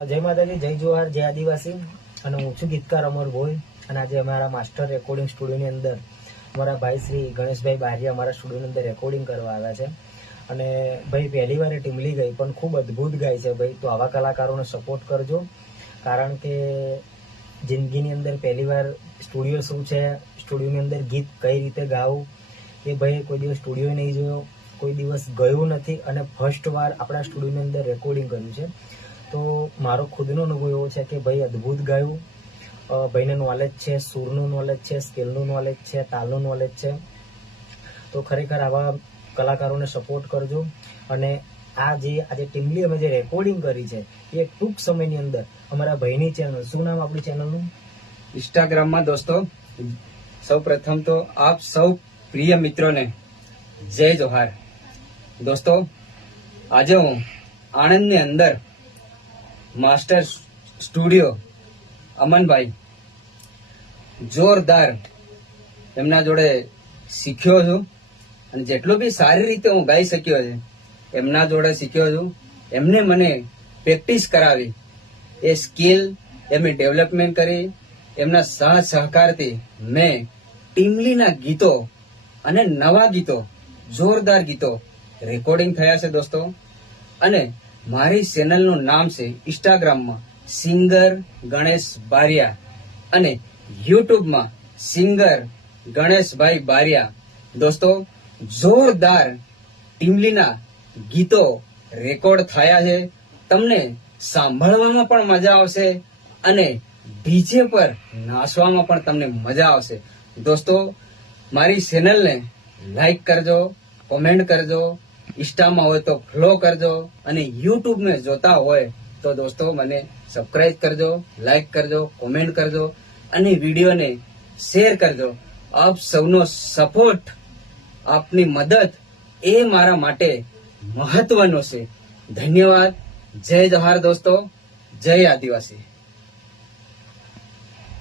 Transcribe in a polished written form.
જય માતાજી, જય જોહાર, જય આદિવાસી. અને હું છું ગીતકાર અમર ભોઈ. અને આજે અમારા માસ્ટર રેકોર્ડિંગ સ્ટુડિયોની અંદર અમારા ભાઈ શ્રી ગણેશભાઈ બારિયા અમારા સ્ટુડિયોની અંદર રેકોર્ડિંગ કરવા આવ્યા છે. અને ભાઈ પહેલી વાર ટીમલી ગઈ પણ ખૂબ અદ્ભુત ગાય છે ભાઈ. તો આવા કલાકારોને સપોર્ટ કરજો, કારણ કે જિંદગીની અંદર પહેલી વાર સ્ટુડિયો શું છે, સ્ટુડિયોની અંદર ગીત કઈ રીતે ગાવું એ ભાઈ કોઈ દિવસ સ્ટુડિયો નહીં જોયો, કોઈ દિવસ ગયું નથી અને ફર્સ્ટ વાર આપણા સ્ટુડિયોની અંદર રેકોર્ડિંગ કર્યું છે. તો મારો ખુદનો અનુભવ એવો છે કે ભાઈ અદ્ભુત ગાયું. ભાઈને નોલેજ છે, સૂરનું નોલેજ છે, સ્કેલનું નોલેજ છે, તાલનું નોલેજ છે. તો ખરેખર આવા કલાકારોને સપોર્ટ કરજો. અને આજે ટીમલી અમે જે રેકોર્ડિંગ કરી છે એ ટૂંક સમયની અંદર અમારા ભાઈની ચેનલ, શું નામ આપણી ચેનલનું? ઇન્સ્ટાગ્રામમાં દોસ્તો સૌ પ્રથમ તો આપ સૌ પ્રિય મિત્રોને જય જોહાર. દોસ્તો આજે હું આણંદની અંદર માસ્ટર સ્ટુડિયો અમનભાઈ જોરદાર એમના જોડે શીખ્યો છું. અને જેટલું બી સારી રીતે હું ગાઈ શક્યો છે એમના જોડે શીખ્યો છું. એમને મને પ્રેક્ટિસ કરાવી, એ સ્કિલ એમની ડેવલપમેન્ટ કરી. એમના સહકારથી મેં ટીમલીના ગીતો અને નવા ગીતો, જોરદાર ગીતો રેકોર્ડિંગ થયા છે દોસ્તો. અને મારી ચેનલનું નામ છે ઇન્સ્ટાગ્રામમાં સિંગર ગણેશ બારિયા અને યુટ્યુબમાં સિંગર ગણેશભાઈ બારિયા. દોસ્તો જોરદાર ટીમલીના ગીતો રેકોર્ડ થયા છે. તમને સાંભળવામાં પણ મજા આવશે અને ડીજે પર નાચવામાં પણ તમને મજા આવશે. દોસ્તો મારી ચેનલને લાઈક કરજો, કોમેન્ટ કરજો, ઇન્સ્ટામાં હોય તો ફોલો કરજો અને યુટ્યુબમાં જોતા હોય તો દોસ્તો મને સબસ્ક્રાઇબ કરજો, લાઈક કરજો, કોમેન્ટ કરજો અને વિડીયોને શેર કરજો. આપ સૌનો સપોર્ટ, આપની મદદ એ મારા માટે મહત્વનો છે. ધન્યવાદ. જય જોહાર દોસ્તો, જય આદિવાસી.